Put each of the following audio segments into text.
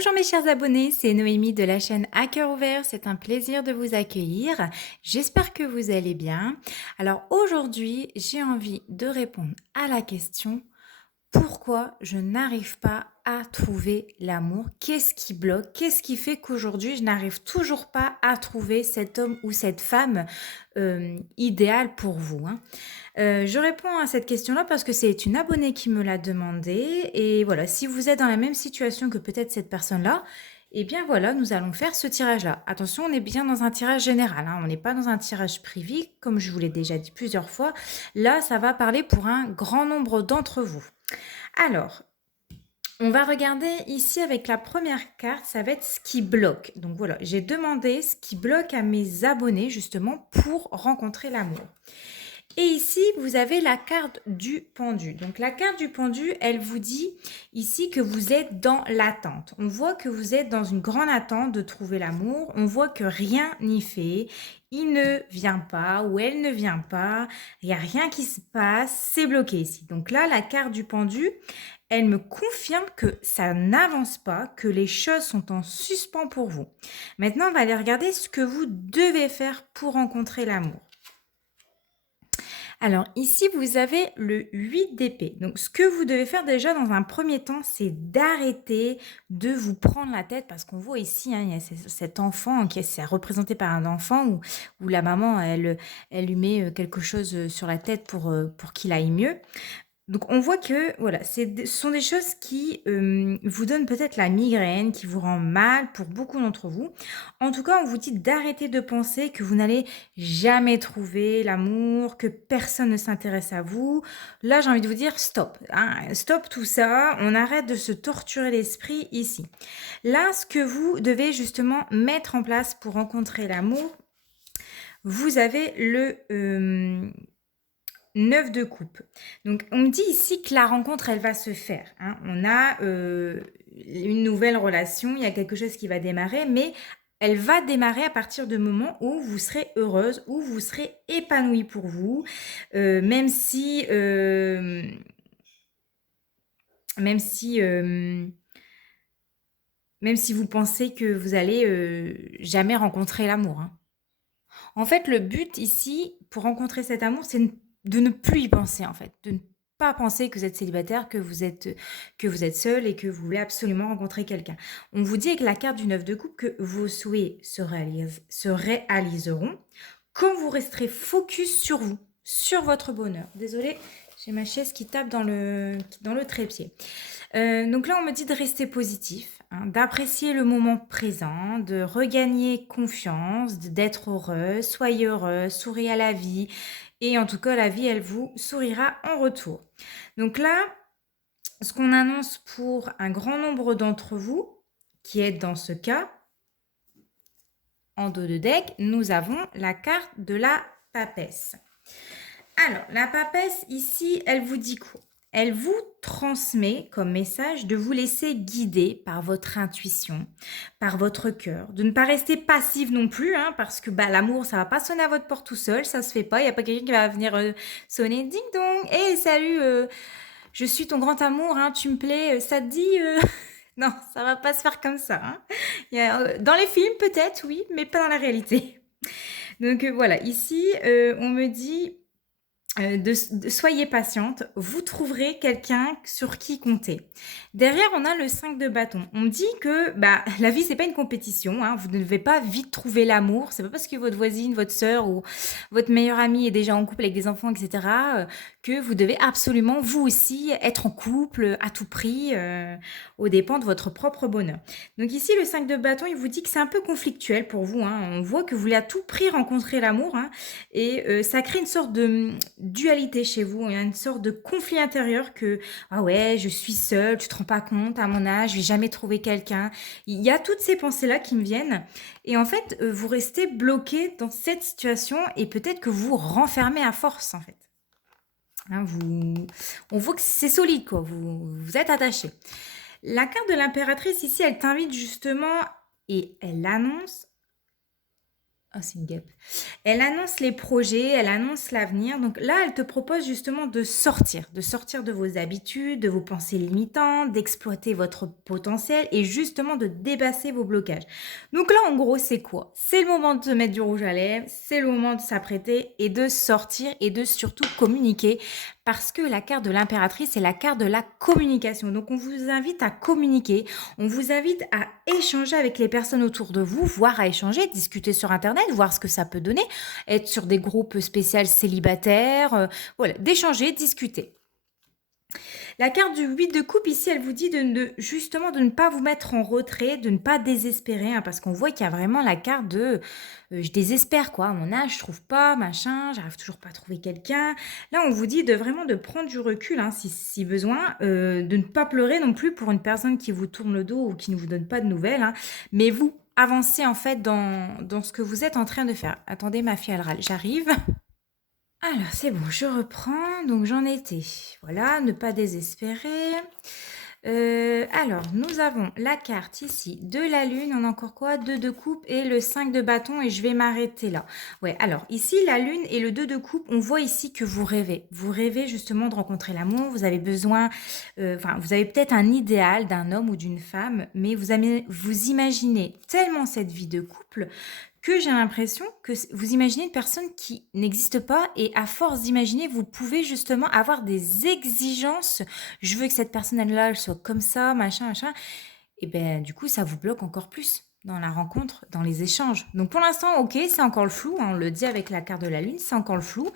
Bonjour mes chers abonnés, c'est Noémie de la chaîne À cœur ouvert, c'est un plaisir de vous accueillir. J'espère que vous allez bien. Alors aujourd'hui, j'ai envie de répondre à la question: pourquoi je n'arrive pas à trouver l'amour? Qu'est-ce qui bloque? Qu'est-ce qui fait qu'aujourd'hui je n'arrive toujours pas à trouver cet homme ou cette femme idéale pour vous, hein? Je réponds à cette question-là parce que c'est une abonnée qui me l'a demandé et voilà, si vous êtes dans la même situation que peut-être cette personne-là, eh bien voilà, nous allons faire ce tirage-là. Attention, on est bien dans un tirage général, hein, on n'est pas dans un tirage privé, comme je vous l'ai déjà dit plusieurs fois. Là, ça va parler pour un grand nombre d'entre vous. Alors, on va regarder ici avec la première carte, ça va être ce qui bloque. Donc voilà, j'ai demandé ce qui bloque à mes abonnés justement pour rencontrer l'amour. Et ici, vous avez la carte du pendu. Donc la carte du pendu, elle vous dit ici que vous êtes dans l'attente. On voit que vous êtes dans une grande attente de trouver l'amour. On voit que rien n'y fait. Il ne vient pas ou elle ne vient pas. Il n'y a rien qui se passe. C'est bloqué ici. Donc là, la carte du pendu, elle me confirme que ça n'avance pas, que les choses sont en suspens pour vous. Maintenant, on va aller regarder ce que vous devez faire pour rencontrer l'amour. Alors ici, vous avez le 8 d'épée. Donc ce que vous devez faire déjà dans un premier temps, c'est d'arrêter de vous prendre la tête parce qu'on voit ici, hein, il y a cet enfant qui est représenté par un enfant où la maman, elle lui met quelque chose sur la tête pour qu'il aille mieux. Donc on voit que voilà, ce sont des choses qui vous donnent peut-être la migraine, qui vous rend mal pour beaucoup d'entre vous. En tout cas, on vous dit d'arrêter de penser que vous n'allez jamais trouver l'amour, que personne ne s'intéresse à vous. Là, j'ai envie de vous dire stop, hein, stop tout ça, on arrête de se torturer l'esprit ici. Là, ce que vous devez justement mettre en place pour rencontrer l'amour, vous avez le 9 de coupe. Donc, on me dit ici que la rencontre, elle va se faire, hein. On a une nouvelle relation, il y a quelque chose qui va démarrer, mais elle va démarrer à partir du moment où vous serez heureuse, où vous serez épanouie pour vous, même si, même si, même si vous pensez que vous allez jamais rencontrer l'amour, hein. En fait, le but ici, pour rencontrer cet amour, c'est de ne plus y penser, en fait. De ne pas penser que vous êtes célibataire, que vous êtes seul et que vous voulez absolument rencontrer quelqu'un. On vous dit avec la carte du 9 de coupe que vos souhaits se réaliseront quand vous resterez focus sur vous, sur votre bonheur. Désolée, j'ai ma chaise qui tape dans le trépied. Donc là, on me dit de rester positif, hein, d'apprécier le moment présent, de regagner confiance, d'être heureux, soyez heureux, souriez à la vie. Et en tout cas, la vie, elle vous sourira en retour. Donc là, ce qu'on annonce pour un grand nombre d'entre vous, qui êtes dans ce cas, en dos de deck, nous avons la carte de la papesse. Alors, la papesse, ici, elle vous dit quoi? Elle vous transmet comme message de vous laisser guider par votre intuition, par votre cœur, de ne pas rester passive non plus, hein, parce que l'amour, ça va pas sonner à votre porte tout seul, ça se fait pas, il n'y a pas quelqu'un qui va venir sonner ding dong, hé salut, je suis ton grand amour, hein, tu me plais, ça te dit Non, ça va pas se faire comme ça, hein. Dans les films peut-être, oui, mais pas dans la réalité. Donc voilà, ici, on me dit soyez patiente, vous trouverez quelqu'un sur qui compter. Derrière, on a le 5 de bâton. On dit que la vie, c'est pas une compétition, hein. Vous ne devez pas vite trouver l'amour. C'est pas parce que votre voisine, votre sœur ou votre meilleure amie est déjà en couple avec des enfants, etc., que vous devez absolument, vous aussi, être en couple à tout prix, aux dépens de votre propre bonheur. Donc ici, le 5 de bâton, il vous dit que c'est un peu conflictuel pour vous, hein. On voit que vous voulez à tout prix rencontrer l'amour, hein, et ça crée une sorte de dualité chez vous. Il y a une sorte de conflit intérieur que ah ouais, je suis seule, tu te rends pas compte, à mon âge, je vais jamais trouver quelqu'un. Il y a toutes ces pensées-là qui me viennent. Et en fait, vous restez bloqué dans cette situation et peut-être que vous renfermez à force, en fait. Hein, on voit que c'est solide, quoi. Vous êtes attaché. La carte de l'impératrice, ici, elle t'invite justement et elle annonce Oh, c'est une guêpe. Elle annonce les projets, elle annonce l'avenir. Donc là, elle te propose justement de sortir de vos habitudes, de vos pensées limitantes, d'exploiter votre potentiel et justement de dépasser vos blocages. Donc là, en gros, c'est quoi? C'est le moment de se mettre du rouge à lèvres, c'est le moment de s'apprêter et de sortir et de surtout communiquer parce que la carte de l'impératrice, c'est la carte de la communication. Donc on vous invite à communiquer, on vous invite à échanger avec les personnes autour de vous, voire à échanger, discuter sur Internet, voir ce que ça peut donner, être sur des groupes spéciaux célibataires, voilà, d'échanger, discuter. La carte du 8 de coupe ici, elle vous dit justement de ne pas vous mettre en retrait, de ne pas désespérer, hein, parce qu'on voit qu'il y a vraiment la carte de je désespère quoi, à mon âge, je trouve pas, machin, j'arrive toujours pas à trouver quelqu'un. Là, on vous dit de vraiment de prendre du recul, hein, si besoin, de ne pas pleurer non plus pour une personne qui vous tourne le dos ou qui ne vous donne pas de nouvelles, hein, mais vous avancez en fait dans ce que vous êtes en train de faire. Attendez, ma fille, elle râle, j'arrive. Alors, c'est bon, je reprends. Donc, j'en étais. Voilà, ne pas désespérer. Alors, nous avons la carte ici de la lune. On a encore quoi? 2 de coupe et le 5 de bâton. Et je vais m'arrêter là. Ouais, alors, ici, la lune et le 2 de coupe, on voit ici que vous rêvez. Vous rêvez justement de rencontrer l'amour. Vous avez besoin, enfin, vous avez peut-être un idéal d'un homme ou d'une femme, mais vous imaginez tellement cette vie de couple que j'ai l'impression que vous imaginez une personne qui n'existe pas et à force d'imaginer, vous pouvez justement avoir des exigences. Je veux que cette personne-là, elle soit comme ça, machin, machin. Et ben du coup, ça vous bloque encore plus dans la rencontre, dans les échanges. Donc pour l'instant, ok, c'est encore le flou, hein, on le dit avec la carte de la lune, c'est encore le flou.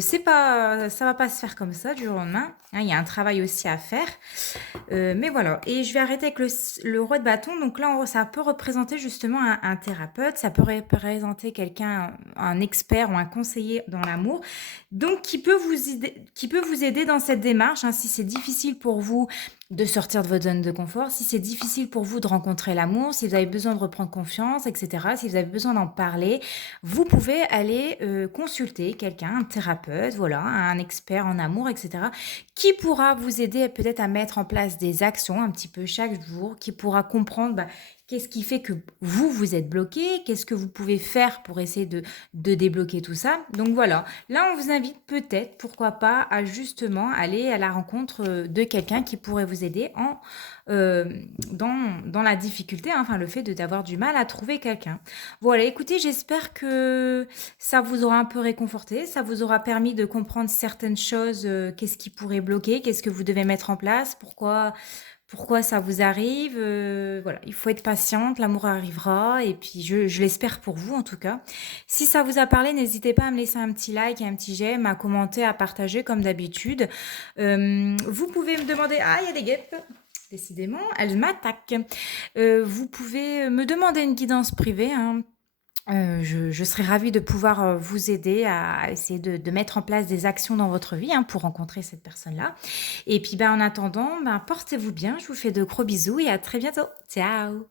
C'est pas, ça va pas se faire comme ça du jour au lendemain. Hein, il y a un travail aussi à faire. Mais voilà, et je vais arrêter avec le roi de bâton. Donc là, ça peut représenter justement un thérapeute, ça peut représenter quelqu'un, un expert ou un conseiller dans l'amour, donc qui peut vous aider dans cette démarche, hein, si c'est difficile pour vous de sortir de votre zone de confort, si c'est difficile pour vous de rencontrer l'amour, si vous avez besoin de reprendre confiance, etc., si vous avez besoin d'en parler, vous pouvez aller consulter quelqu'un, un thérapeute, voilà, un expert en amour, etc., qui pourra vous aider peut-être à mettre en place des actions un petit peu chaque jour, qui pourra comprendre qu'est-ce qui fait que vous êtes bloqué, qu'est-ce que vous pouvez faire pour essayer de débloquer tout ça. Donc voilà, là on vous invite peut-être, pourquoi pas, à justement aller à la rencontre de quelqu'un qui pourrait vous aider euh, dans la difficulté, hein, enfin le fait d'avoir du mal à trouver quelqu'un. Voilà, écoutez, j'espère que ça vous aura un peu réconforté, ça vous aura permis de comprendre certaines choses, qu'est-ce qui pourrait bloquer, qu'est-ce que vous devez mettre en place, pourquoi ça vous arrive. Voilà, il faut être patiente, l'amour arrivera, et puis je l'espère pour vous en tout cas. Si ça vous a parlé, n'hésitez pas à me laisser un petit like, un petit j'aime, à commenter, à partager comme d'habitude. Vous pouvez me demander... Ah, il y a des guêpes. Décidément, elles m'attaquent. Vous pouvez me demander une guidance privée, hein. Je serais ravie de pouvoir vous aider à essayer de mettre en place des actions dans votre vie, hein, pour rencontrer cette personne-là. Et puis en attendant, portez-vous bien, je vous fais de gros bisous et à très bientôt. Ciao!